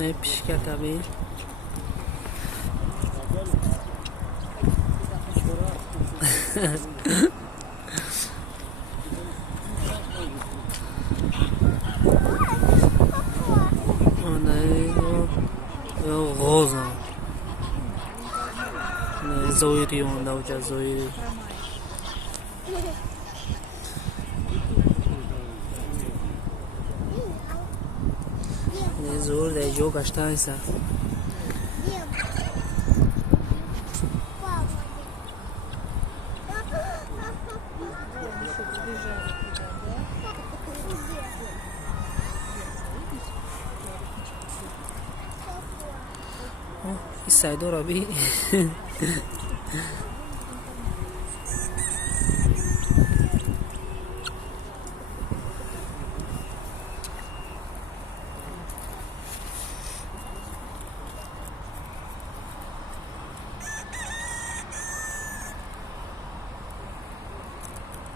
Ne pişke tabii. غوزة زويري ونوجا زويري زور ده جو گشتن است این سایدو را بی